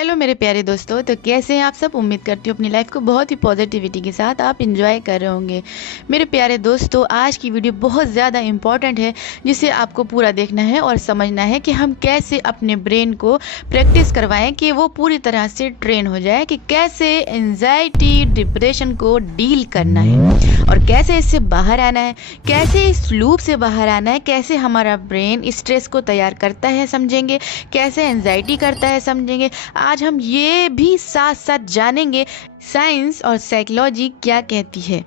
Hello मेरे प्यारे दोस्तों, तो कैसे हैं आप सब। उम्मीद करती हूँ अपनी लाइफ को बहुत ही पॉजिटिविटी के साथ आप इंजॉय कर रहे होंगे। मेरे प्यारे दोस्तों, आज की वीडियो बहुत ज़्यादा इम्पॉर्टेंट है, जिसे आपको पूरा देखना है और समझना है कि हम कैसे अपने ब्रेन को प्रैक्टिस करवाएं कि वो पूरी तरह से ट्रेन हो जाए, कि कैसे एंजाइटी डिप्रेशन को डील करना है और कैसे इससे बाहर आना है, कैसे इस लूप से बाहर आना है, कैसे हमारा ब्रेन स्ट्रेस को तैयार करता है समझेंगे, कैसे एंजाइटी करता है समझेंगे। आज हम ये भी साथ साथ जानेंगे साइंस और साइकोलॉजी क्या कहती है।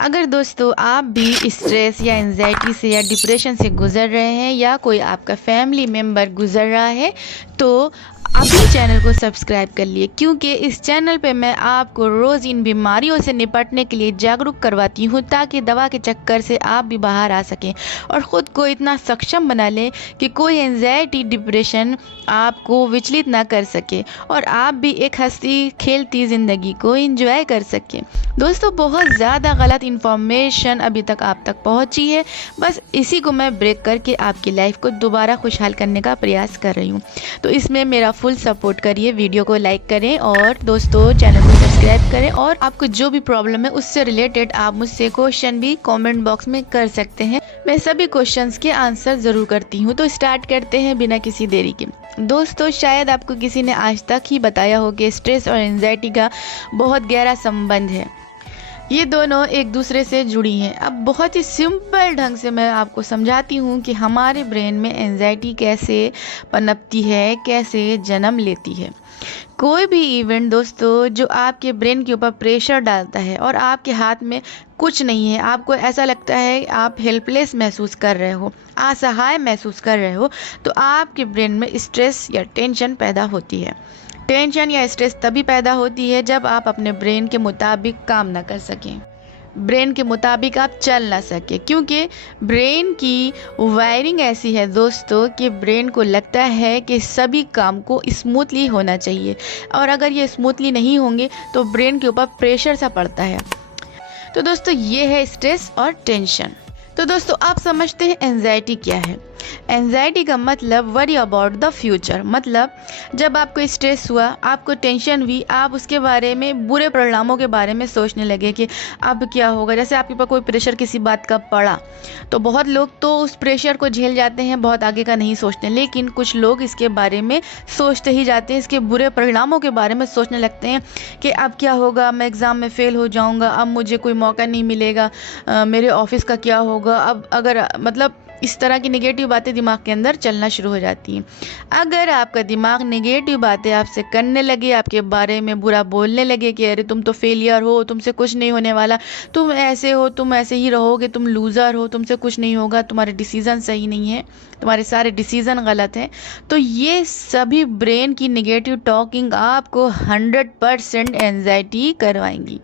अगर दोस्तों आप भी स्ट्रेस या एंजाइटी से या डिप्रेशन से गुजर रहे हैं या कोई आपका फैमिली मेम्बर गुजर रहा है, तो अभी चैनल को सब्सक्राइब कर लिए, क्योंकि इस चैनल पे मैं आपको रोज़ इन बीमारियों से निपटने के लिए जागरूक करवाती हूँ, ताकि दवा के चक्कर से आप भी बाहर आ सकें और ख़ुद को इतना सक्षम बना लें कि कोई एंजाइटी डिप्रेशन आपको विचलित ना कर सके और आप भी एक हंसती खेलती ज़िंदगी को एंजॉय कर सकें। दोस्तों, बहुत ज़्यादा गलत इन्फॉर्मेशन अभी तक आप तक पहुँची है, बस इसी को मैं ब्रेक करके आपकी लाइफ को दोबारा खुशहाल करने का प्रयास कर रही हूँ। तो इसमें मेरा फुल सपोर्ट करिए, वीडियो को लाइक करें और दोस्तों चैनल को सब्सक्राइब करें। और आपको जो भी प्रॉब्लम है उससे रिलेटेड आप मुझसे क्वेश्चन भी कमेंट बॉक्स में कर सकते हैं, मैं सभी क्वेश्चंस के आंसर ज़रूर करती हूँ। तो स्टार्ट करते हैं बिना किसी देरी के। दोस्तों, शायद आपको किसी ने आज तक ही बताया हो कि स्ट्रेस और एंजाइटी का बहुत गहरा संबंध है, ये दोनों एक दूसरे से जुड़ी हैं। अब बहुत ही सिंपल ढंग से मैं आपको समझाती हूँ कि हमारे ब्रेन में एंजाइटी कैसे पनपती है, कैसे जन्म लेती है। कोई भी इवेंट दोस्तों जो आपके ब्रेन के ऊपर प्रेशर डालता है और आपके हाथ में कुछ नहीं है, आपको ऐसा लगता है आप हेल्पलेस महसूस कर रहे हो, असहाय महसूस कर रहे हो, तो आपके ब्रेन में स्ट्रेस या टेंशन पैदा होती है। टेंशन या स्ट्रेस तभी पैदा होती है जब आप अपने ब्रेन के मुताबिक काम ना कर सकें, ब्रेन के मुताबिक आप चल ना सके, क्योंकि ब्रेन की वायरिंग ऐसी है दोस्तों कि ब्रेन को लगता है कि सभी काम को स्मूथली होना चाहिए, और अगर ये स्मूथली नहीं होंगे तो ब्रेन के ऊपर प्रेशर सा पड़ता है। तो दोस्तों, ये है स्ट्रेस और टेंशन। तो दोस्तों, आप समझते हैं एंजाइटी क्या है। एंजाइटी का मतलब वरी अबाउट द फ्यूचर, मतलब जब आपको स्ट्रेस हुआ, आपको टेंशन हुई, आप उसके बारे में बुरे परिणामों के बारे में सोचने लगे कि अब क्या होगा। जैसे आपके ऊपर कोई प्रेशर किसी बात का पड़ा, तो बहुत लोग तो उस प्रेशर को झेल जाते हैं, बहुत आगे का नहीं सोचते, लेकिन कुछ लोग इसके बारे में सोचते ही जाते हैं, इसके बुरे परिणामों के बारे में सोचने लगते हैं कि अब क्या होगा, मैं एग्ज़ाम में फ़ेल हो जाऊँगा, अब मुझे कोई मौका नहीं मिलेगा, मेरे ऑफिस का क्या होगा, अब अगर मतलब इस तरह की नेगेटिव बातें दिमाग के अंदर चलना शुरू हो जाती हैं। अगर आपका दिमाग नेगेटिव बातें आपसे करने लगे, आपके बारे में बुरा बोलने लगे कि अरे तुम तो फेलियर हो, तुमसे कुछ नहीं होने वाला, तुम ऐसे हो, तुम ऐसे ही रहोगे, तुम लूज़र हो, तुमसे कुछ नहीं होगा, तुम्हारे डिसीज़न सही नहीं है, तुम्हारे सारे डिसीज़न गलत हैं, तो ये सभी ब्रेन की नेगेटिव टॉकिंग आपको 100% एंजाइटी करवाएंगी।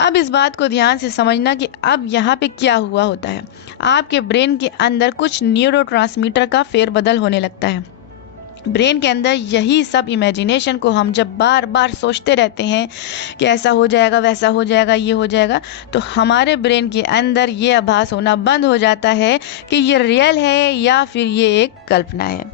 अब इस बात को ध्यान से समझना कि अब यहाँ पे क्या हुआ होता है। आपके ब्रेन के अंदर कुछ न्यूरोट्रांसमीटर का फेरबदल होने लगता है। ब्रेन के अंदर यही सब इमेजिनेशन को हम जब बार बार सोचते रहते हैं कि ऐसा हो जाएगा, वैसा हो जाएगा, ये हो जाएगा, तो हमारे ब्रेन के अंदर ये आभास होना बंद हो जाता है कि ये रियल है या फिर ये एक कल्पना है।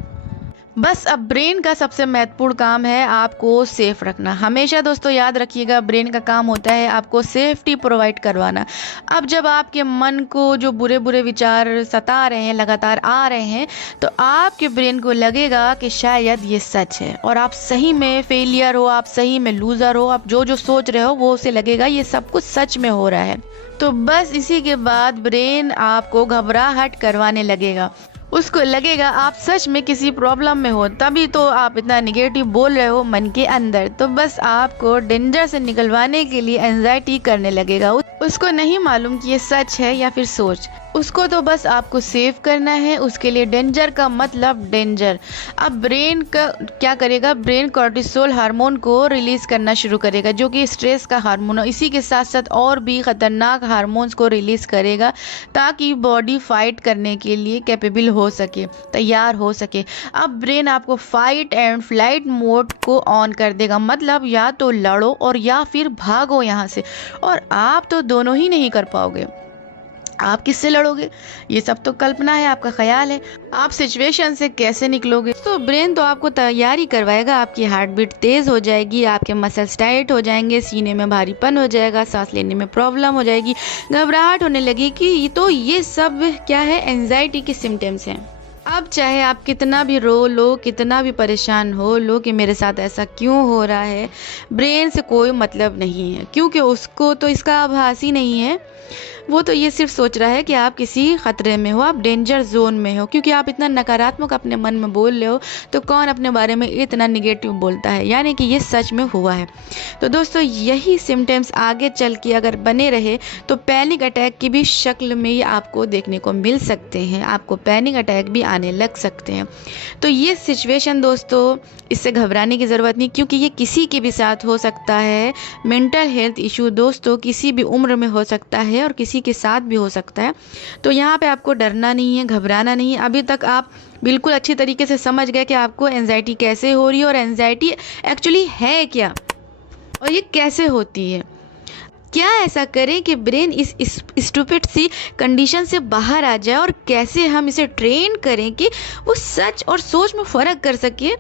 बस अब ब्रेन का सबसे महत्वपूर्ण काम है आपको सेफ रखना। हमेशा दोस्तों याद रखिएगा, ब्रेन का काम होता है आपको सेफ्टी प्रोवाइड करवाना। अब जब आपके मन को जो बुरे बुरे विचार सता रहे हैं, लगातार आ रहे हैं, तो आपके ब्रेन को लगेगा कि शायद ये सच है और आप सही में फेलियर हो, आप सही में लूज़र हो, आप जो जो सोच रहे हो वो उसे लगेगा ये सब कुछ सच में हो रहा है। तो बस इसी के बाद ब्रेन आपको घबराहट करवाने लगेगा, उसको लगेगा आप सच में किसी प्रॉब्लम में हो, तभी तो आप इतना निगेटिव बोल रहे हो मन के अंदर। तो बस आपको डेंजर से निकलवाने के लिए एंजाइटी करने लगेगा। उसको नहीं मालूम कि ये सच है या फिर सोच, उसको तो बस आपको सेव करना है। उसके लिए डेंजर का मतलब डेंजर। अब ब्रेन का क्या करेगा, ब्रेन कॉर्टिसोल हार्मोन को रिलीज करना शुरू करेगा, जो कि स्ट्रेस का हार्मोन है। इसी के साथ साथ और भी खतरनाक हार्मोन्स को रिलीज करेगा, ताकि बॉडी फाइट करने के लिए कैपेबल हो सके, तैयार हो सके। अब ब्रेन आपको फाइट एंड फ्लाइट मोड को ऑन कर देगा, मतलब या तो लड़ो और या फिर भागो यहाँ से, और आप तो दोनों ही नहीं कर पाओगे। आप किससे लड़ोगे? ये सब तो कल्पना है, आपका ख्याल है। आप सिचुएशन से कैसे निकलोगे? तो ब्रेन तो आपको तैयारी करवाएगा, आपकी हार्ट बीट तेज हो जाएगी, आपके मसल्स टाइट हो जाएंगे, सीने में भारीपन हो जाएगा, सांस लेने में प्रॉब्लम हो जाएगी, घबराहट होने लगेगी। तो ये सब क्या है? एंजाइटी के सिम्टम्स हैं। अब चाहे आप कितना भी रो लो, कितना भी परेशान हो लो कि मेरे साथ ऐसा क्यों हो रहा है, ब्रेन से कोई मतलब नहीं है, क्योंकि उसको तो इसका आभास ही नहीं है। वो तो ये सिर्फ सोच रहा है कि आप किसी खतरे में हो, आप डेंजर जोन में हो, क्योंकि आप इतना नकारात्मक अपने मन में बोल रहे हो। तो कौन अपने बारे में इतना निगेटिव बोलता है? यानी कि ये सच में हुआ है। तो दोस्तों, यही सिम्टम्स आगे चल के अगर बने रहे तो पैनिक अटैक की भी शक्ल में ये आपको देखने को मिल सकते हैं, आपको पैनिक अटैक भी आने लग सकते हैं। तो ये सिचुएशन दोस्तों, इससे घबराने की ज़रूरत नहीं, क्योंकि ये किसी के भी साथ हो सकता है। मेंटल हेल्थ इशू दोस्तों किसी भी उम्र में हो सकता है और किसी के साथ भी हो सकता है। तो यहाँ पे आपको डरना नहीं है, घबराना नहीं है। अभी तक आप बिल्कुल अच्छी तरीके से समझ गए कि आपको एंजाइटी कैसे हो रही है और एंजाइटी एक्चुअली है क्या और ये कैसे होती है। क्या ऐसा करें कि ब्रेन इस स्टूपिड सी कंडीशन से बाहर आ जाए, और कैसे हम इसे ट्रेन करें कि वो सच और सोच में फ़र्क कर सके,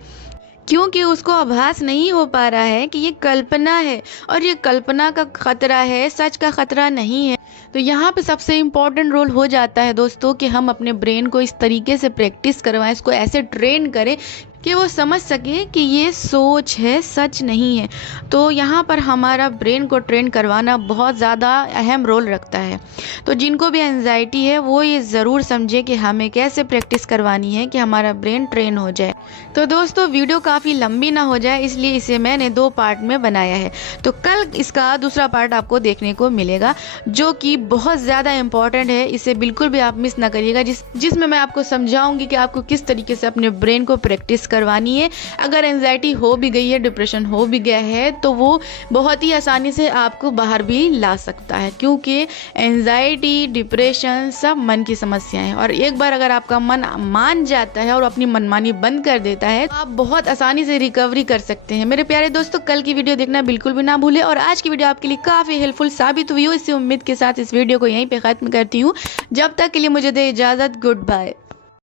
क्योंकि उसको आभास नहीं हो पा रहा है कि ये कल्पना है और ये कल्पना का खतरा है, सच का खतरा नहीं है। तो यहाँ पे सबसे इम्पॉर्टेंट रोल हो जाता है दोस्तों कि हम अपने ब्रेन को इस तरीके से प्रैक्टिस करवाएं, इसको ऐसे ट्रेन करें कि वो समझ सके कि ये सोच है, सच नहीं है। तो यहाँ पर हमारा ब्रेन को ट्रेन करवाना बहुत ज़्यादा अहम रोल रखता है। तो जिनको भी एंजाइटी है वो ये ज़रूर समझे कि हमें कैसे प्रैक्टिस करवानी है कि हमारा ब्रेन ट्रेन हो जाए। तो दोस्तों, वीडियो काफ़ी लंबी ना हो जाए, इसलिए इसे मैंने 2 पार्ट में बनाया है। तो कल इसका दूसरा पार्ट आपको देखने को मिलेगा, जो कि बहुत ज़्यादा इम्पॉर्टेंट है। इसे बिल्कुल भी आप मिस ना करिएगा, जिसमें मैं आपको समझाऊंगी कि आपको किस तरीके से अपने ब्रेन को प्रैक्टिस करवानी है। अगर एंजाइटी हो भी गई है, डिप्रेशन हो भी गया है, तो वो बहुत ही आसानी से आपको बाहर भी ला सकता है, क्योंकि एंजाइटी, डिप्रेशन सब मन की समस्याएं हैं। और एक बार अगर आपका मन मान जाता है और अपनी मनमानी बंद कर देता है, तो आप बहुत आसानी से रिकवरी कर सकते हैं। मेरे प्यारे दोस्तों, कल की वीडियो देखना बिल्कुल भी ना भूले। और आज की वीडियो आपके लिए काफ़ी हेल्पफुल साबित हुई हो, इसी उम्मीद के साथ इस वीडियो को यहीं पे खत्म करती हूँ। जब तक के लिए मुझे दे इजाज़त, गुड बाय।